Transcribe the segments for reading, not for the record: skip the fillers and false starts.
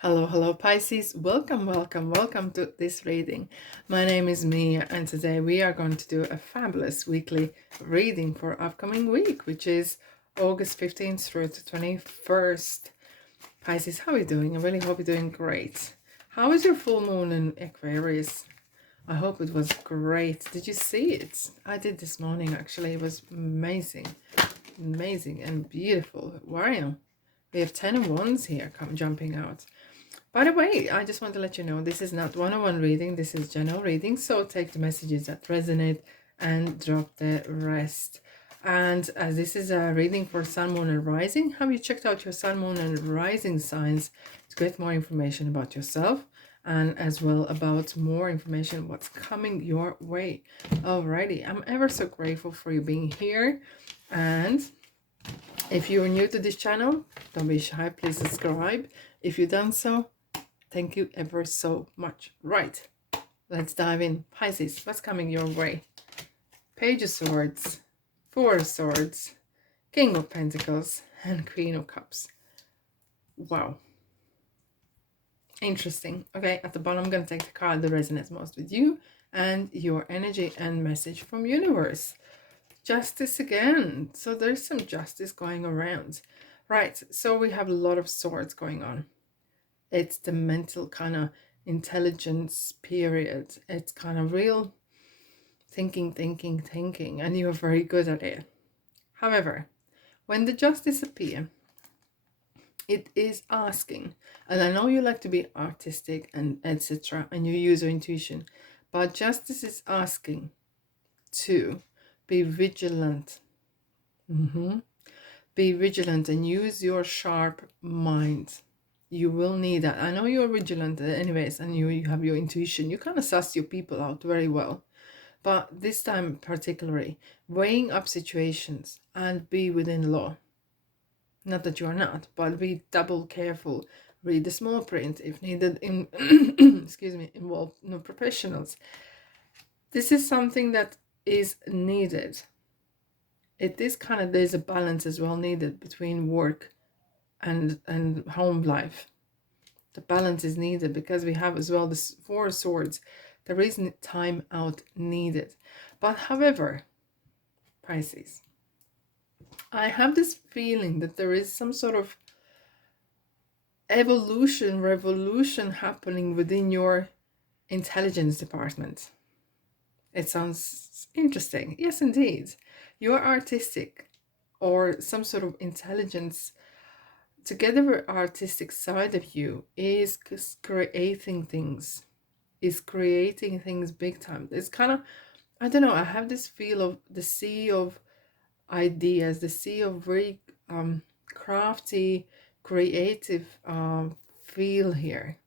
Hello, Pisces. Welcome to this reading. My name is Mia, and today we are going to do a fabulous weekly reading for upcoming week, which is August 15th through the 21st. Pisces, how are you doing? I really hope you're doing great. How was your full moon in Aquarius? I hope it was great. Did you see it? I did this morning, actually. It was amazing. Amazing and beautiful. Wow. We have 10 of Wands here jumping out. By the way, I just want to let you know this is not one-on-one reading, this is general reading, so take the messages that resonate and drop the rest. And as this is a reading for Sun, Moon and Rising, have you checked out your Sun, Moon and Rising signs to get more information about yourself and as well about more information what's coming your way. Alrighty, I'm ever so grateful for you being here, and if you are new to this channel, don't be shy, please subscribe. If you've done so, thank you ever so much. Right, let's dive in. Pisces, what's coming your way? Page of Swords, Four of Swords, King of Pentacles, and Queen of Cups. Wow. Interesting. Okay, at the bottom, I'm going to take the card that resonates most with you and your energy and message from universe. Justice again. So there's some justice going around. Right, so we have a lot of swords going on. It's the mental kind of intelligence period. It's kind of real thinking, and you're very good at it. However, when the justice appears, it is asking, and I know you like to be artistic and etc., and you use your intuition, but justice is asking to be vigilant. Be vigilant and use your sharp mind. You will need that. I know you're vigilant anyways, and you have your intuition. You kind of suss your people out very well. But this time particularly, weighing up situations and be within law. Not that you are not, but be double careful. Read the small print if needed. Excuse me, involve professionals. This is something that is needed. It is kind of, there's a balance as well needed between work and home life. The balance is needed because we have as well this Four of Swords. There isn't time out needed. But however, Pisces, I have this feeling that there is some sort of revolution happening within your intelligence department. It sounds interesting. Yes, indeed. Your artistic or some sort of intelligence together with artistic side of you is creating things. Is creating things big time. It's kind of, I don't know, I have this feel of the sea of ideas, the sea of very crafty, creative feel here.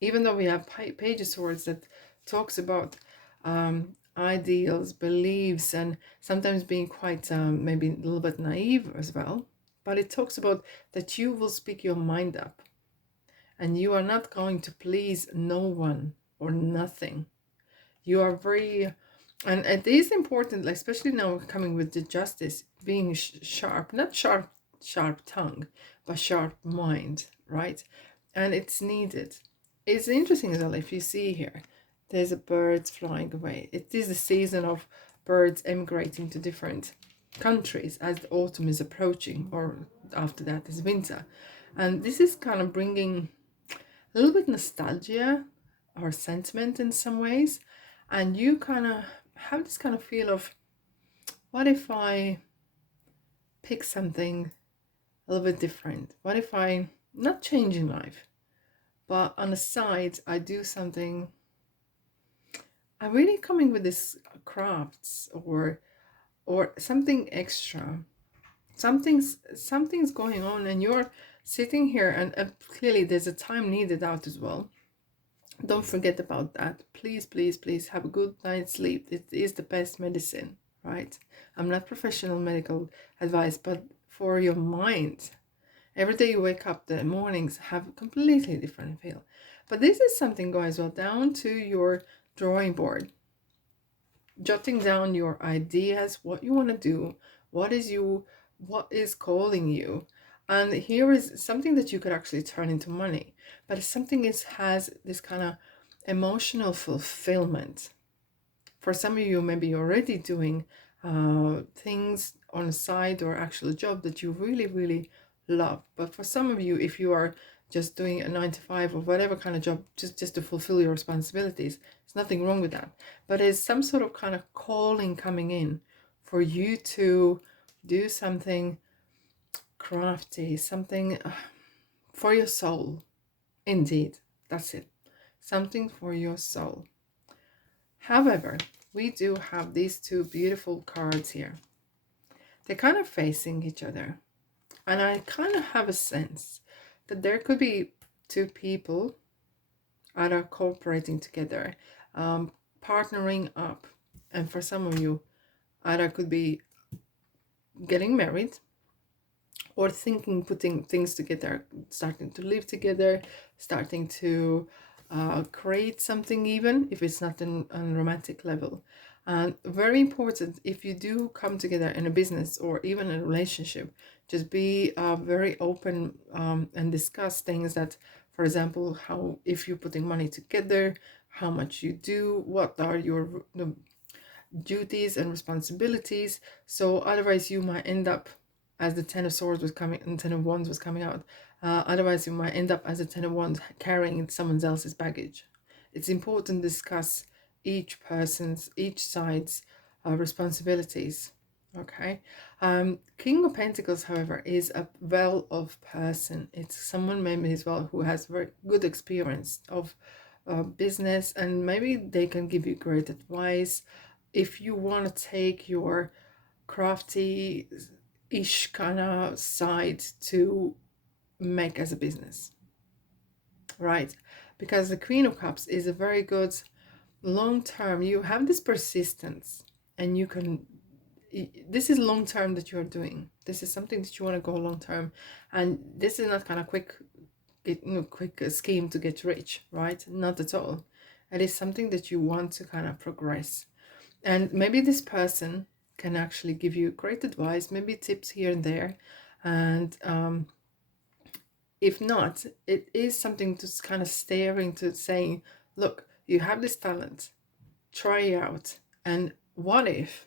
Even though we have Page of Swords that talks about ideals, beliefs, and sometimes being quite maybe a little bit naive as well. But it talks about that you will speak your mind up. And you are not going to please no one or nothing. You are very, and it is important, especially now coming with the justice, being sharp, not sharp tongue, but sharp mind, right? And it's needed. It's interesting as well, if you see here, there's a birds flying away. It is the season of birds emigrating to different countries as the autumn is approaching, or after that is winter. And this is kind of bringing a little bit nostalgia or sentiment in some ways. And you kind of have this kind of feel of, what if I pick something a little bit different? What if I, not changing life, but on the side, I do something. I'm really coming with this crafts or something extra. Something's going on, and you're sitting here, and clearly there's a time needed out as well. Don't forget about that. Please, please, please have a good night's sleep. It is the best medicine, right? I'm not professional medical advice, but for your mind, every day you wake up, the mornings have a completely different feel. But this is something going as well down to your drawing board, jotting down your ideas, what you want to do, what is calling you, And here is something that you could actually turn into money, but it's something that has this kind of emotional fulfillment. For some of you, maybe you're already doing things on the side or actual job that you really, really love. But for some of you, if you are just doing a 9 to 5 or whatever kind of job, just to fulfill your responsibilities, there's nothing wrong with that. But it's some sort of kind of calling coming in for you to do something crafty, something for your soul. Indeed, that's it. Something for your soul. However, we do have these two beautiful cards here. They're kind of facing each other. And I kind of have a sense that there could be two people that are cooperating together, partnering up. And for some of you, either could be getting married or thinking, putting things together, starting to live together, starting to create something, even if it's not on a romantic level. And very important, if you do come together in a business or even a relationship, just be very open and discuss things that, for example, how, if you're putting money together, how much you do, what are your duties and responsibilities. So otherwise you might end up as the Ten of Swords was coming and Ten of Wands was coming out. Otherwise you might end up as the Ten of Wands carrying someone else's baggage. It's important to discuss each side's responsibilities. Okay. King of Pentacles, however, is a well of person. It's someone maybe as well who has very good experience of business, and maybe they can give you great advice if you want to take your crafty-ish kind of side to make as a business, right? Because the Queen of Cups is a very good long-term. You have this persistence, and you can, this is long-term that you're doing. This is something that you want to go long-term, and this is not kind of quick scheme to get rich, right? Not at all. It is something that you want to kind of progress. And maybe this person can actually give you great advice, maybe tips here and there. And if not, it is something to kind of staring to saying, look, you have this talent, try it out. And what if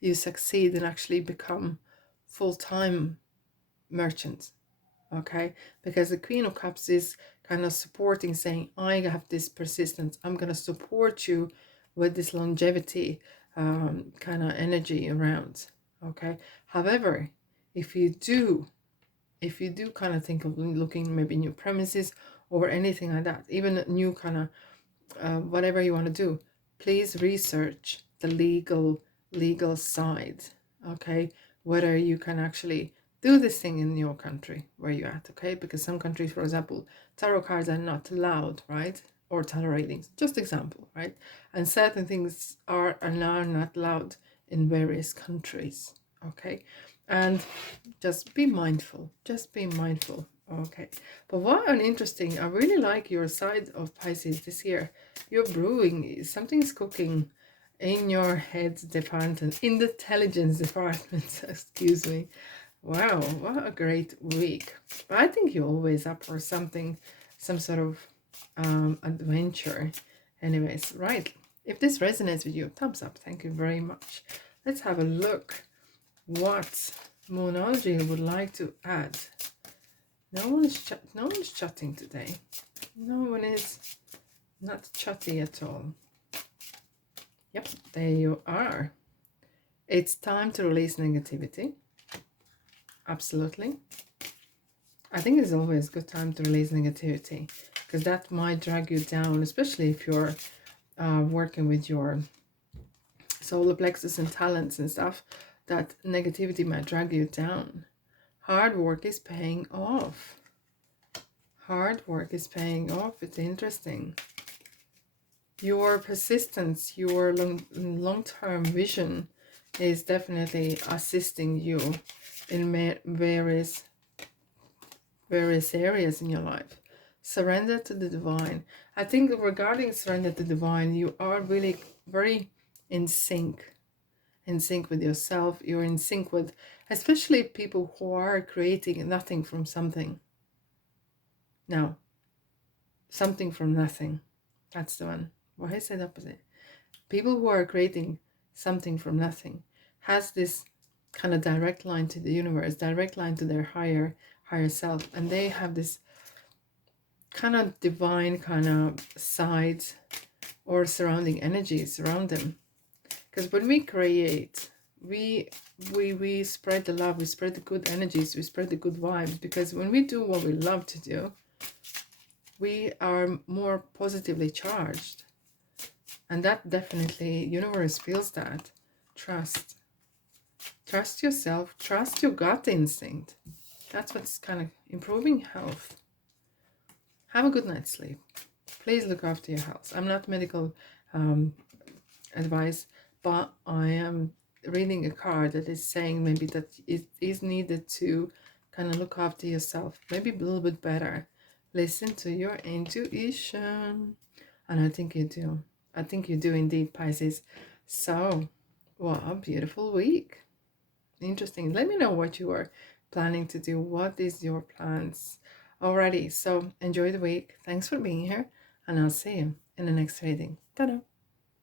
you succeed and actually become full-time merchant? Okay, because the Queen of Cups is kind of supporting, saying, I have this persistence, I'm going to support you with this longevity kind of energy around. Okay, however, if you do kind of think of looking maybe new premises or anything like that, even a new kind of whatever you want to do, please research the legal side. Okay, whether you can actually do this thing in your country where you're at. Okay, because some countries, for example, tarot cards are not allowed, right? Or tarot readings, just example, right? And certain things are not allowed in various countries. Okay, and just be mindful, okay. But what an interesting, I really like your side of Pisces this year. You're brewing, something's cooking in your head department, in the intelligence department, excuse me. Wow, what a great week. But I think you're always up for something, some sort of adventure. Anyways, right. If this resonates with you, thumbs up. Thank you very much. Let's have a look what Moonology would like to add. No one's chatting today. No one is not chatty at all. Yep, there you are. It's time to release negativity. Absolutely. I think it's always a good time to release negativity, because that might drag you down, especially if you're working with your solar plexus and talents and stuff. That negativity might drag you down. Hard work is paying off. Hard work is paying off. It's interesting. Your persistence, your long-term vision is definitely assisting you in various areas in your life. Surrender to the divine. I think regarding surrender to the divine, you are really very in sync. in sync with yourself. You're in sync with, especially people who are creating nothing from something. Now, something from nothing. That's the one. Why is it opposite? People who are creating something from nothing has this kind of direct line to the universe, direct line to their higher self, and they have this kind of divine kind of side or surrounding energies around them. Because when we create, we spread the love, we spread the good energies, we spread the good vibes. Because when we do what we love to do, we are more positively charged. And that definitely, universe feels that. Trust. Trust yourself. Trust your gut instinct. That's what's kind of improving health. Have a good night's sleep. Please look after your health. I'm not medical advice, but I am reading a card that is saying maybe that it is needed to kind of look after yourself, maybe a little bit better. Listen to your intuition. And I think you do. I think you do indeed, Pisces. So, what a beautiful week. Interesting. Let me know what you are planning to do. What is your plans? Alrighty, so enjoy the week. Thanks for being here, and I'll see you in the next reading. Ta-da!